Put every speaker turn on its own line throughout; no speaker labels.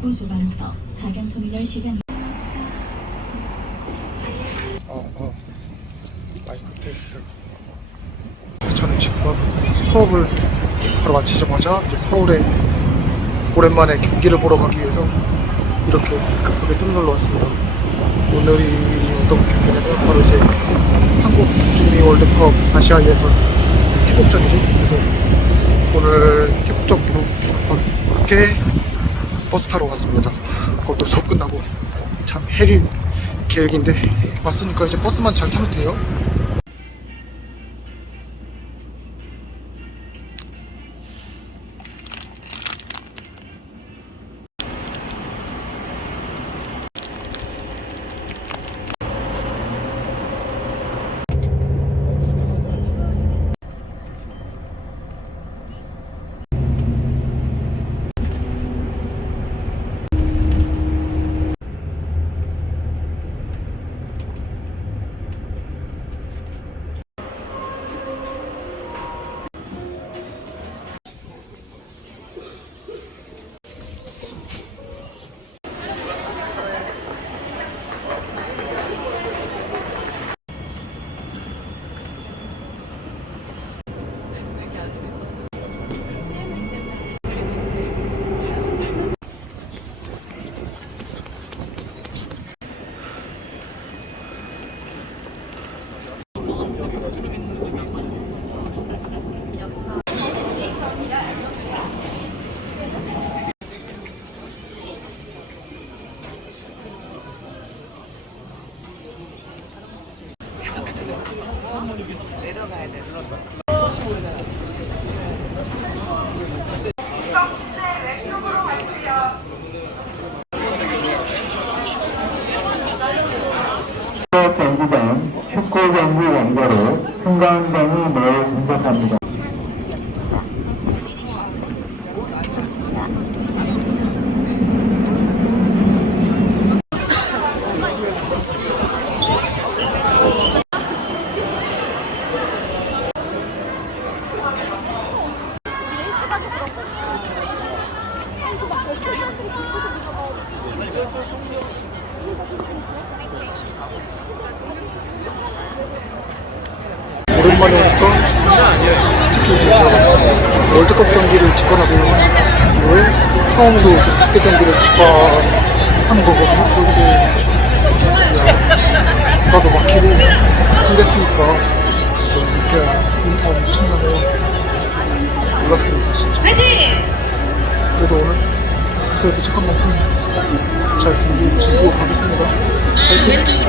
서부 소방서 가경터미널 시장
어, 어. 마이크 테스트. 저는 지금 수업을 바로 마치자마자 이제 서울에 오랜만에 경기를 보러 가기 위해서 이렇게 급하게 뜸놀러 왔습니다. 오늘이 어떤 경기냐면 바로 이제 한국 중미 월드컵 아시아 예선 태국전이죠. 그래서 오늘 태국전으로 급하게 버스 타러 왔습니다. 그것도 수업 끝나고 참 해릴 계획인데 왔으니까 이제 버스만 잘 타면 돼요.
경기장 축구 경기 연결로 승강장이 매우 공격합니다.
오랜만에 오니까 특히 이제 월드컵 경기를 직관하고 이후에 처음으로 이제 경기를 직관하는 거거든요. 그런데 진짜 누가도 막히고 찐됐으니까 진짜 이렇게 인파 엄청나네요. 몰랐습니다 진짜. 그래도 오늘 국대에 도착한 만큼 잘 즐기고 가겠습니다. 파이팅!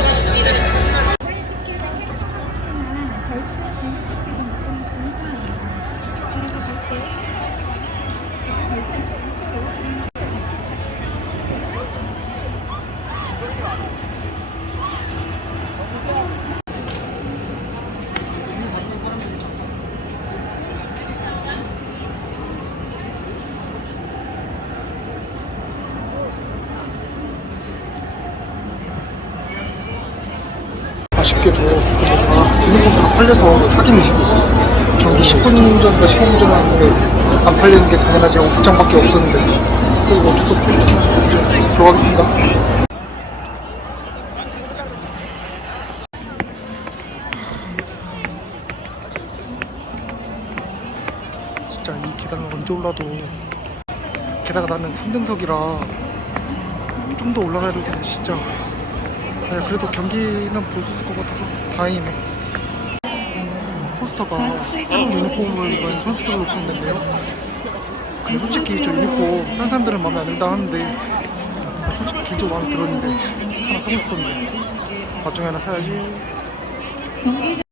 아쉽게도 아, 유니폼 다 팔려서 사긴 경기 10분 전인가 15분 전에 왔는데 안 팔리는 게 당연하지. 옷장밖에 없었는데. 그래도 어쩔 수 없죠. 이제 들어가겠습니다. 진짜 이 계단을 언제 올라도 게다가 나는 3등석이라 좀 더 올라가야 될 텐데 진짜. 네, 그래도 경기는 볼 수 있을 것 같아서 다행이네. 포스터가 새로운 유니폼을 입은 선수들로 구성됐네요. 근데 솔직히 저 유니폼 다른 사람들은 마음에 안 든다 하는데 솔직히 진짜 마음에 들었는데 하나 사고 싶었는데 나중에 하나 사야지.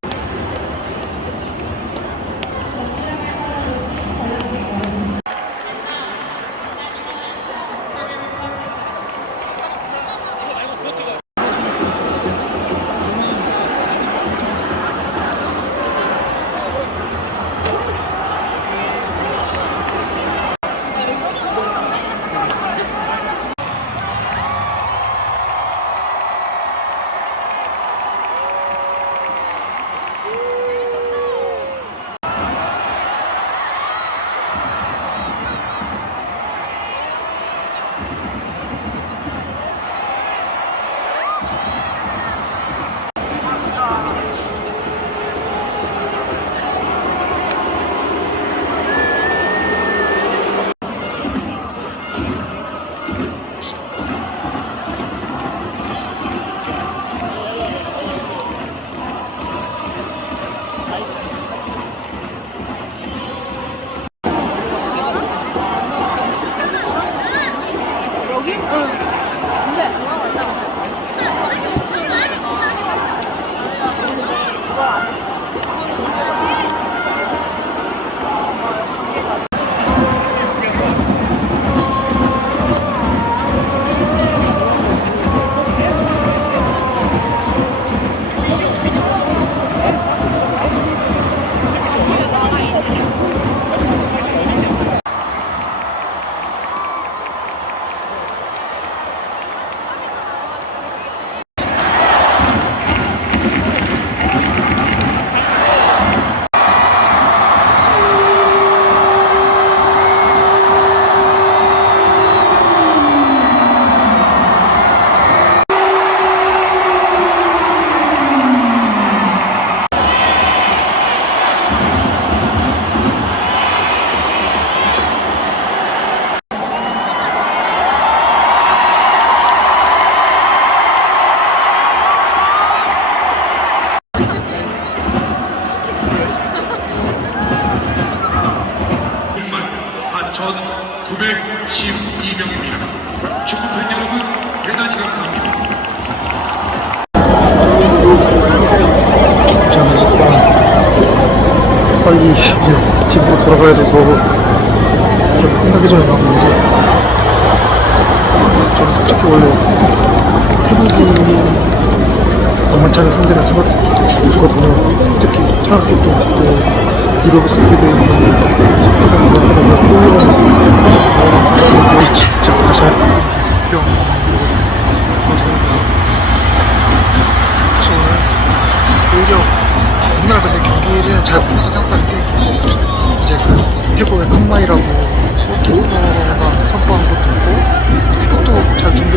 12명입니다. 축구 팬 여러분 대단히 감사합니다.
빨리 이제 집으로 돌아가야 돼서 좀 끝나기 전에 나왔는데 저는 솔직히 원래 태국이 만만찮은 상대를 생각했거든요. 특히 차라 쪽도 있고 유럽에 속에도 있는 스파가 있는 사람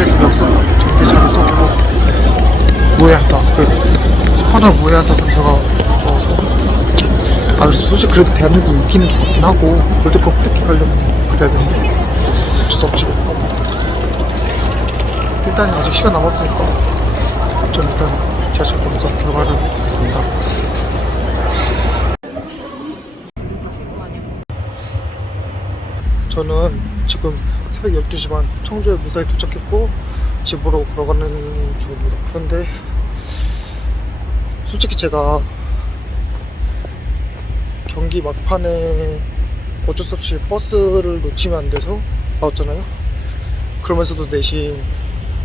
준비해서 역습 잘 했어주고 모에한타 그 스파나 모에한타 선수가 어, 선- 아 솔직히 그래도 대한민국 이기는 게 좋긴 하고 월드컵 가려면 그래야 되는데 어쩔 수 없지. 일단 아직 시간 남았으니까 전 일단 지하철 보면서 결과를 보겠습니다. 저는 지금 새벽 12시 반 청주에 무사히 도착했고 집으로 걸어가는 중입니다. 그런데 솔직히 제가 경기 막판에 어쩔 수 없이 버스를 놓치면 안 돼서 나왔잖아요. 그러면서도 내심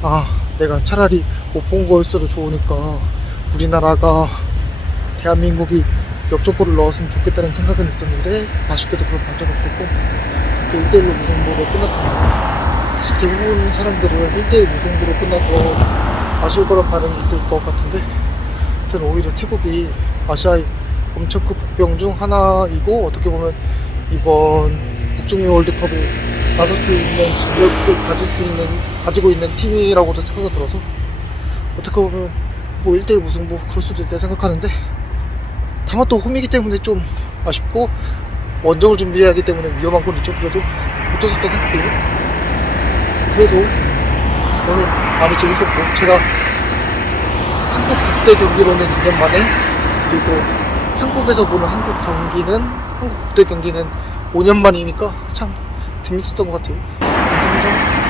아 내가 차라리 못 본 거일수록 좋으니까 우리나라가 대한민국이 역전골을 넣었으면 좋겠다는 생각은 있었는데 아쉽게도 그런 반전 없었고 또 1대1로 무승부로 끝났습니다. 사실 대부분 사람들은 1대1 무승부로 끝나서 아쉬울 거란 반응이 있을 것 같은데 저는 오히려 태국이 아시아의 엄청 큰 복병 중 하나이고 어떻게 보면 이번 북중미 월드컵에 나설 수 있는実力을 가질 수 있는 가지고 있는 팀이라고도 생각이 들어서 어떻게 보면 뭐 1대1 무승부 그럴 수도 있다 생각하는데 다만 또 홈이기 때문에 좀 아쉽고 원정을 준비해야 하기 때문에 위험한 건 있죠 그래도 어쩔 수 없다 생각해요. 그래도 오늘 많이 재밌었고 제가 한국 국대 경기로는 2년 만에 그리고 한국에서 보는 한국 경기는 한국 국대 경기는 5년 만이니까 참 재밌었던 것 같아요. 감사합니다